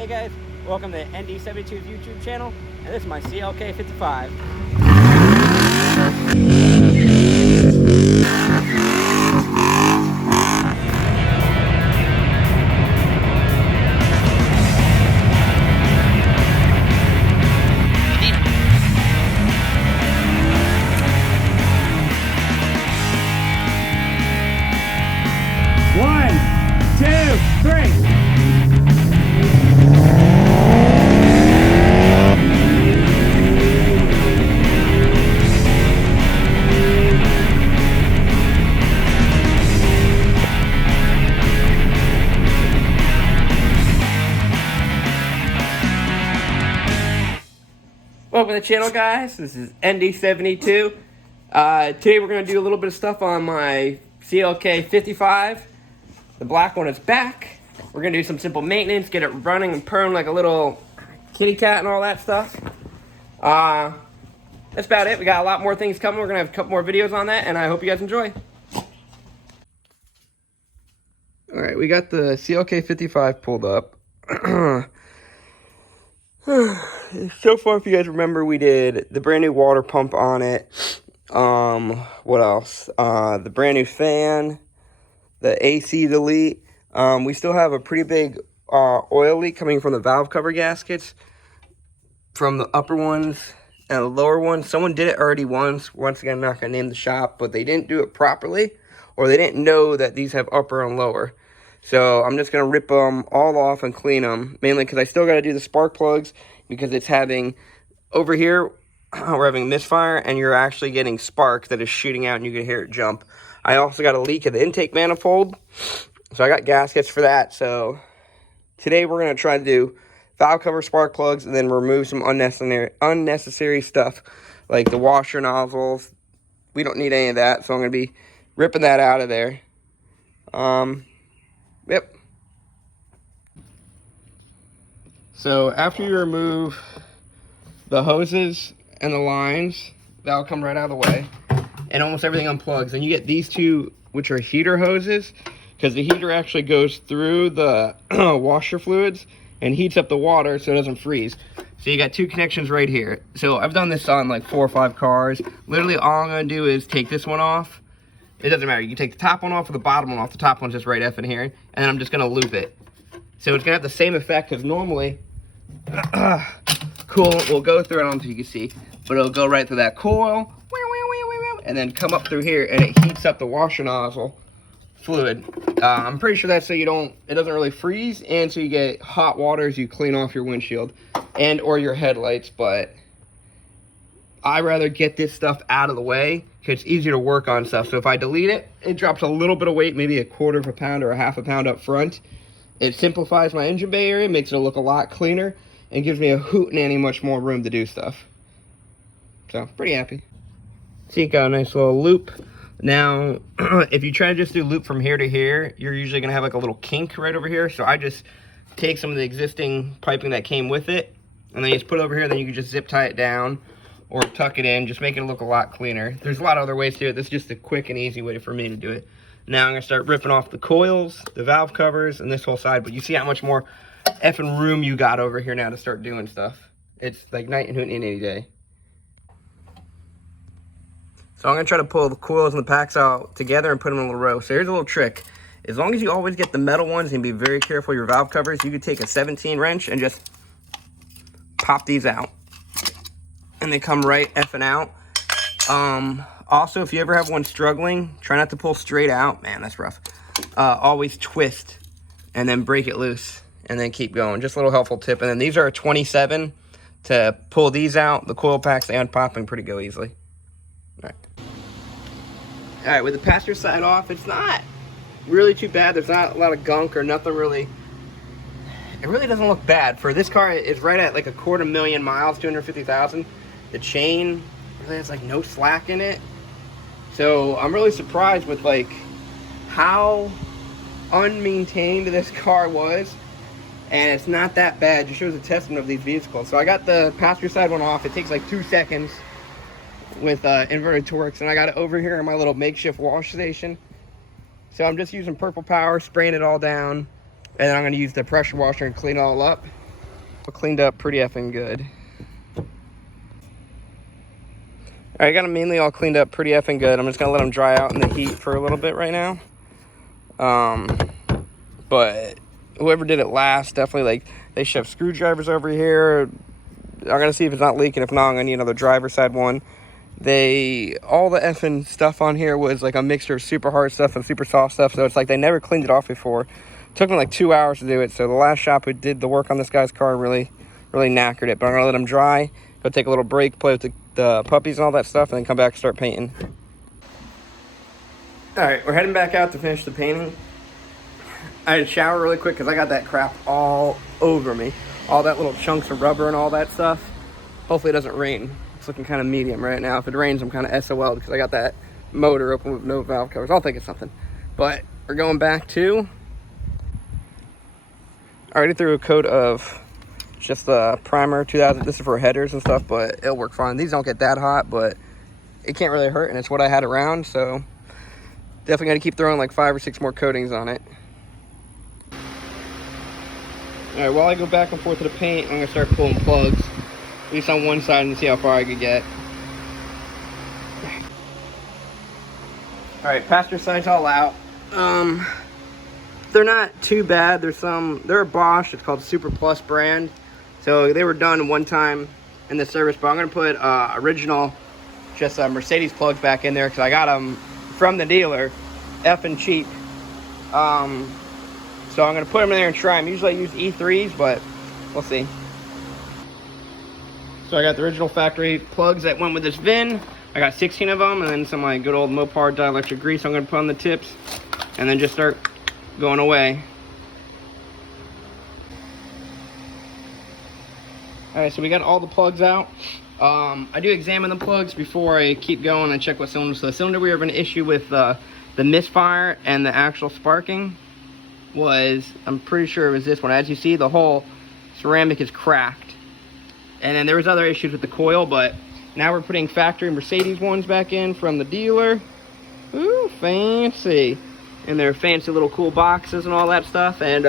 Hey guys, welcome to ND72's YouTube channel, and this is my CLK55. Welcome to the channel, guys. This is ND72. Today we're going to do a little bit of stuff on my CLK55. The black one is back. We're going to do some simple maintenance, get it running and purring like a little kitty cat and all that stuff. That's about it. We got a lot more things coming. We're going to have a couple more videos on that, and I hope you guys enjoy. Alright, we got the CLK55 pulled up. So far, if you guys remember, we did the brand new water pump on it. What else? The brand new fan, the AC delete. We still have a pretty big oil leak coming from the valve cover gaskets, from the upper ones and the lower ones. Someone did it already once. Once again, I'm not going to name the shop, but they didn't do it properly, or they didn't know that these have upper and lower. So I'm just going to rip them all off and clean them, mainly because I still got to do the spark plugs, because it's having, over here, we're having misfire, and you're actually getting spark that is shooting out, and you can hear it jump. I also got a leak of the intake manifold, so I got gaskets for that. So today we're going to try to do valve cover, spark plugs, and then remove some unnecessary stuff, like the washer nozzles. We don't need any of that, so I'm going to be ripping that out of there. Yep. So after you remove the hoses and the lines, that'll come right out of the way, and almost everything unplugs. And you get these two, which are heater hoses, because the heater actually goes through the washer fluids and heats up the water so it doesn't freeze. So you got two connections right here. So I've done this on like 4 or 5 cars. Literally all I'm going to do is take this one off. It doesn't matter. You can take the top one off or the bottom one off. The top one's just right F in here. And then I'm just going to loop it. So it's going to have the same effect, because normally coolant will go through, I don't know if you can see, but it'll go right through that coil and then come up through here, and it heats up the washer nozzle fluid. I'm pretty sure that's so it doesn't really freeze, and so you get hot water as you clean off your windshield and or your headlights. But I rather get this stuff out of the way because it's easier to work on stuff. So if I delete it, it drops a little bit of weight, maybe a 1/4 pound or a 1/2 pound up front. It simplifies my engine bay area, makes it look a lot cleaner, and gives me a hootenanny much more room to do stuff. So, pretty happy. See, got a nice little loop. Now, if you try to just do loop from here to here, you're usually going to have like a little kink right over here. So I just take some of the existing piping that came with it, and then you just put it over here, then you can just zip tie it down or tuck it in, just make it look a lot cleaner. There's a lot of other ways to do it. This is just a quick and easy way for me to do it. Now I'm going to start ripping off the coils, the valve covers, and this whole side. But you see how much more effing room you got over here now to start doing stuff. It's like night and hootin' any day. So I'm going to try to pull the coils and the packs out together and put them in a little row. So here's a little trick. As long as you always get the metal ones and be very careful with your valve covers, you could take a 17 wrench and just pop these out. And they come right effing out. Also, if you ever have one struggling, try not to pull straight out. Man, that's rough. Always twist and then break it loose and then keep going. Just a little helpful tip. And then these are a 27 to pull these out. The coil packs, they unpop and pretty go easily. All right, with the passenger side off, it's not really too bad. There's not a lot of gunk or nothing really. It really doesn't look bad. For this car, it's right at like a 250,000 miles, 250,000. The chain really has like no slack in it. So I'm really surprised with like how unmaintained this car was, and it's not that bad. It just shows a testament of these vehicles. So I got the passenger side one off. It takes like 2 seconds with inverted Torx, and I got it over here in my little makeshift wash station. So I'm just using purple power, spraying it all down, and then I'm going to use the pressure washer and clean it all up. cleaned up pretty effing good. All right, I got them mainly all cleaned up pretty effing good. I'm just gonna let them dry out in the heat for a little bit right now. But whoever did it last, definitely, like, they shoved screwdrivers over here. I'm gonna see if it's not leaking. If not, I'm gonna need another driver's side one. All the effing stuff on here was like a mixture of super hard stuff and super soft stuff, so it's like they never cleaned it off before. It took me like 2 hours to do it, so the last shop who did the work on this guy's car really knackered it. But I'm gonna let him dry, go take a little break, play with the puppies and all that stuff, and then come back and start painting. All right, we're heading back out to finish the painting. I had to shower really quick because I got that crap all over me. All that little chunks of rubber and all that stuff. Hopefully it doesn't rain. It's looking kind of medium right now. If it rains, I'm kind of SOL because I got that motor open with no valve covers. I'll think of something. But we're going back to... I already threw a coat of just the primer 2000. This is for headers and stuff, but it'll work fine. These don't get that hot, but it can't really hurt, and it's what I had around, so definitely got to keep throwing like 5 or 6 more coatings on it. All right, while I go back and forth to the paint, I'm gonna start pulling plugs, at least on one side, and see how far I could get. All right, passenger side's all out. They're not too bad. They're a Bosch. It's called Super Plus brand. So they were done one time in the service, but I'm gonna put original, just Mercedes plugs back in there because I got them from the dealer, effing cheap. So I'm going to put them in there and try them. Usually I use E3s, but we'll see. So I got the original factory plugs that went with this VIN. I got 16 of them, and then some like good old Mopar dielectric grease I'm going to put on the tips, and then just start going away. Alright, so we got all the plugs out. I do examine the plugs before I keep going and check what cylinder. So the cylinder we were having an issue with the misfire and the actual sparking was, I'm pretty sure it was this one. As you see, the whole ceramic is cracked. And then there was other issues with the coil, but now we're putting factory Mercedes ones back in from the dealer. Ooh, fancy. And they're fancy little cool boxes and all that stuff. And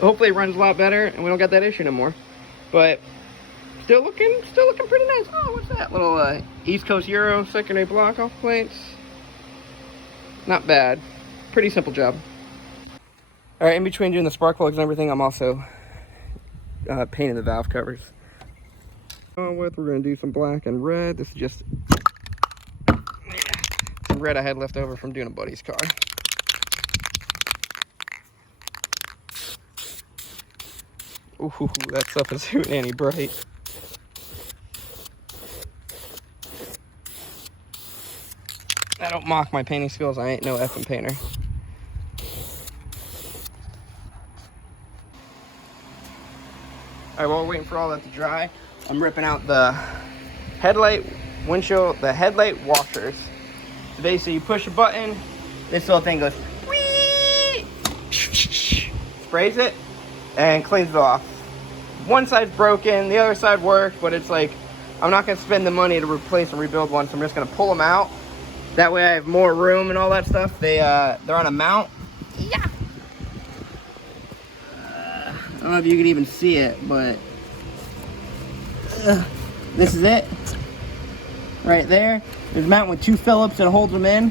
hopefully it runs a lot better and we don't got that issue no more. But still looking pretty nice. Oh, what's that? Little East Coast Euro secondary block off plates. Not bad. Pretty simple job. All right, in between doing the spark plugs and everything, I'm also painting the valve covers. We're going to do some black and red. This is just some red I had left over from doing a buddy's car. Ooh, that stuff is hooting any bright. I don't mock my painting skills. I ain't no effing painter. All right, while we're waiting for all that to dry, I'm ripping out the headlight windshield, the headlight washers. So basically, you push a button, this little thing goes, whee! Sprays it, and cleans it off. One side's broken, the other side works, but it's like, I'm not gonna spend the money to replace and rebuild one, so I'm just gonna pull them out. That way I have more room and all that stuff. They're on a mount. Yeah. I don't know if you can even see it, but this is it. Right there. There's a mount with 2 Phillips that holds them in.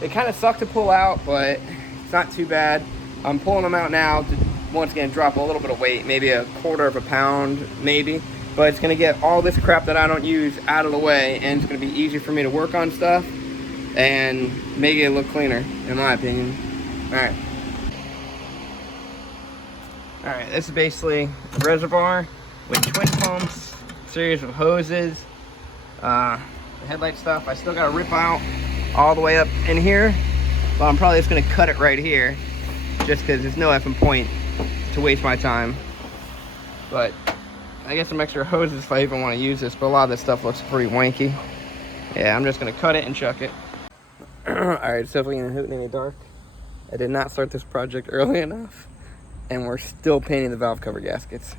They kind of suck to pull out, but it's not too bad. I'm pulling them out now to once again drop a little bit of weight, maybe a quarter of a pound, maybe. But it's gonna get all this crap that I don't use out of the way, and it's gonna be easy for me to work on stuff and make it look cleaner, in my opinion. All right. All right, this is basically a reservoir with twin pumps, series of hoses, the headlight stuff. I still gotta rip out all the way up in here, but I'm probably just gonna cut it right here, just because there's no effing point to waste my time. But I get some extra hoses if I even want to use this, but a lot of this stuff looks pretty wanky. Yeah, I'm just gonna cut it and chuck it. All right, it's definitely gonna hoot in the dark. I did not start this project early enough, and we're still painting the valve cover gaskets.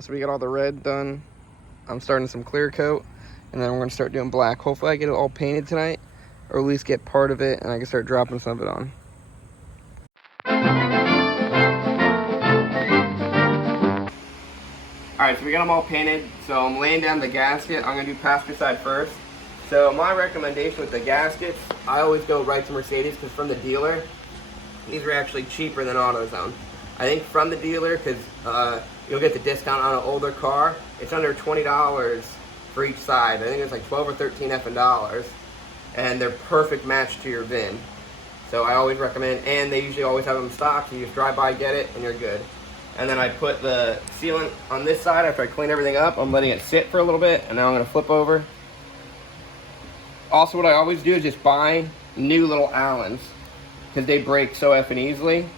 So we got all the red done. I'm starting some clear coat, and then we're gonna start doing black. Hopefully I get it all painted tonight, or at least get part of it, and I can start dropping some of it on. Alright, so we got them all painted. So I'm laying down the gasket. I'm going to do passenger side first. So my recommendation with the gaskets, I always go right to Mercedes because from the dealer, these are actually cheaper than AutoZone. I think from the dealer, because you'll get the discount on an older car, it's under $20 for each side. I think it's like 12 or 13 effing dollars. And they're perfect match to your VIN. So I always recommend, and they usually always have them in stock, so you just drive by, get it, and you're good. And then I put the sealant on this side after I clean everything up. I'm letting it sit for a little bit, and now I'm going to flip over. Also, what I always do is just buy new little Allens, because they break so effing easily,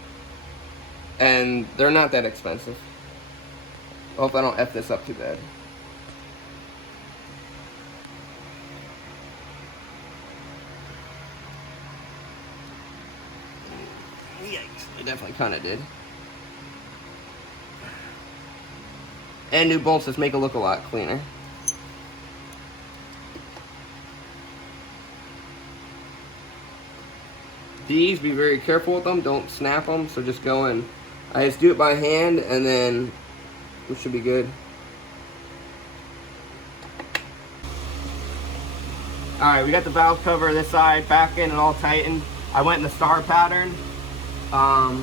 and they're not that expensive. I hope I don't F this up too bad. Yikes, I definitely kind of did. And new bolts just make it look a lot cleaner. These, be very careful with them, don't snap them, so just go in. I just do it by hand and then it should be good. Alright, we got the valve cover this side back in and all tightened. I went in the star pattern. I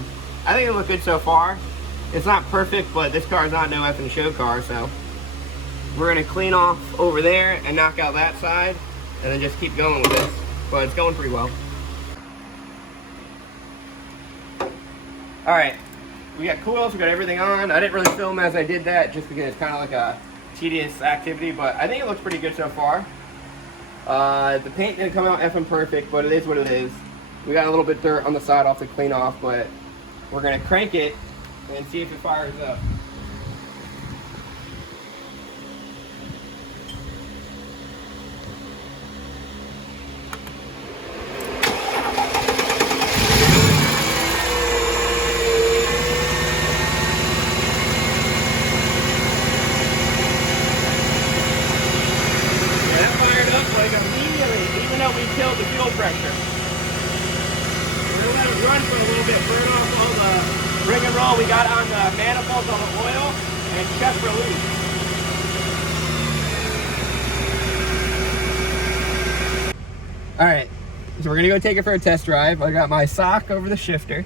think it looked good so far. It's not perfect, but this car is not no effing show car, so we're going to clean off over there and knock out that side and then just keep going with this. But it's going pretty well. Alright, we got coils, we got everything on. I didn't really film as I did that just because it's kind of like a tedious activity, but I think it looks pretty good so far. The paint didn't come out effing perfect, but it is what it is. We got a little bit of dirt on the side off to clean off, but we're going to crank it and see if it fires up. Yeah, that fired up like immediately, even though we killed the fuel pressure. We're going to let it run for a little bit, burn off all the ring and roll we got on the manifolds on the oil and check for leaks. Alright, so we're going to go take it for a test drive. I got my sock over the shifter.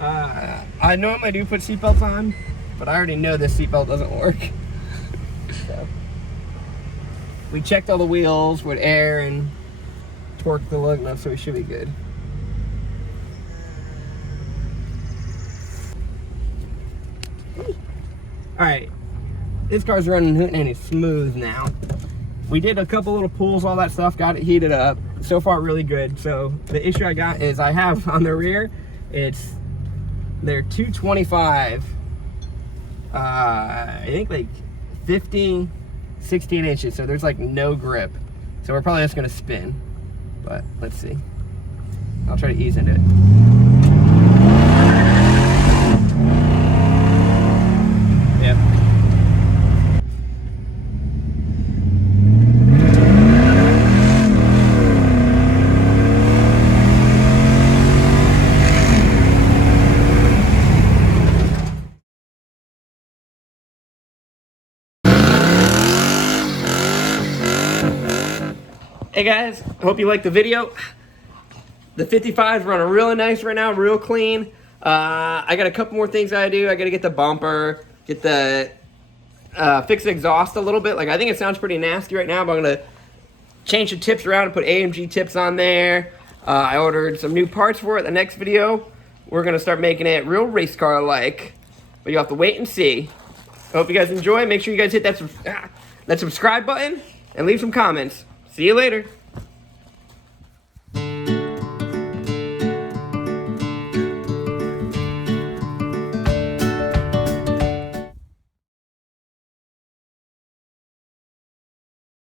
I normally do put seatbelts on, but I already know this seatbelt doesn't work. So, we checked all the wheels with air and torqued the lug nut, so we should be good. Alright, this car's running hootin' and smooth now. We did a couple little pulls, all that stuff, got it heated up. So far, really good. So the issue I got is I have on the rear, they're 225, I think like 15, 16 inches. So there's like no grip. So we're probably just gonna spin, but let's see. I'll try to ease into it. Hey guys, hope you liked the video. The 55's running really nice right now, real clean. I got a couple more things I do. I gotta get the bumper, get the fix the exhaust a little bit. Like, I think it sounds pretty nasty right now, but I'm gonna change the tips around and put AMG tips on there. I ordered some new parts for it. The next video, we're gonna start making it real race car like, but you'll have to wait and see. I hope you guys enjoy. Make sure you guys hit that subscribe button and leave some comments. See you later.